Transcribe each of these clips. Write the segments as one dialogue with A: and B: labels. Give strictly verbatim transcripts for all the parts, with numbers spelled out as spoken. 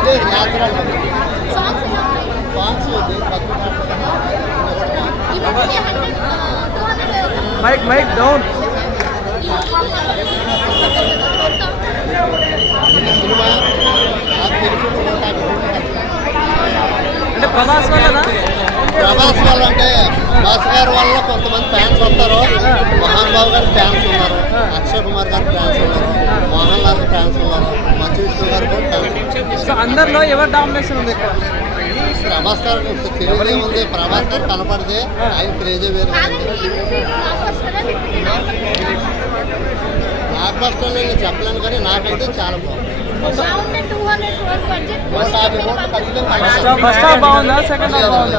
A: Mic mic down. అంటే ప్రభాస్ వల్ల
B: ప్రభాస్ వల్ల అంటే బాస్ గారి వల్ల కొంతమంది ఫ్యాన్స్ వస్తారు. మోహన్ బాబు గారి ఫ్యాన్స్ ఉన్నారు, అక్షయ్ కుమార్ గారి ఫ్యాన్స్ ఉన్నారు, మోహన్ లాల్ ఫ్యాన్స్ ఉన్నారు, మంచు విష్ణు గారు కూడా ఫ్యాన్స్.
A: సో అందరిలో ఎవరు డామినేషన్ ఉంది?
B: ప్రభాస్ గారు తెలియదే ఉంది. ప్రభాస్ గారు కనపడితే ఆయన క్రేజీ వేరు. బ్లాక్ బస్టర్ నేను చెప్పలేను కానీ నాకైతే చాలా బాగుంది.
A: ఫస్ట్ హాఫ్ బాగుందా, సెకండ్ హాఫ్ బాగుందా?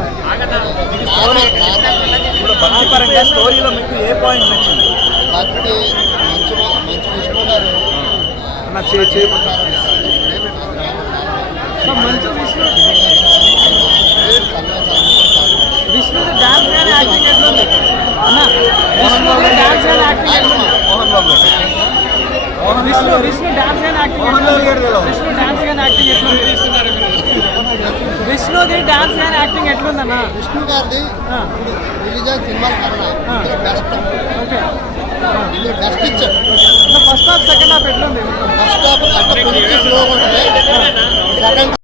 C: ఇప్పుడు భక్తి పరంగా స్టోరీలో మీకు ఏ పాయింట్ నచ్చింది?
B: భక్తి మంచు మంచు విష్ణు గారు
A: మంచు విష్ణు విష్ణుది డాన్స్ కానీ యాక్టింగ్ ఎట్లుంది అన్న? విష్ణుది డాన్స్ కానీ యాక్టింగ్ ఎట్లుంది?
C: మోహన్ బాబు
A: విష్ణు విష్ణు డాన్స్ కానీ యాక్టింగ్ విష్ణు డాన్స్ కానీ యాక్టింగ్ ఎట్లుంది? విష్ణుది డాన్స్ కానీ యాక్టింగ్ ఎట్లుందన్న?
B: విష్ణు గారిది రిలీజ్ అయిన సినిమాల కన్నా ఇందులో బెస్ట్.
A: ఓకే,
B: ఇందులో బెస్ట్ ఇచ్చాడు.
A: ఫస్ట్ హాఫ్ సెకండ్ హాఫ్ ఎట్లుంది?
B: ఫస్ట్ హాఫ్ అంటే కొంచెం స్లోగా ఉంటుంది. సెకండ్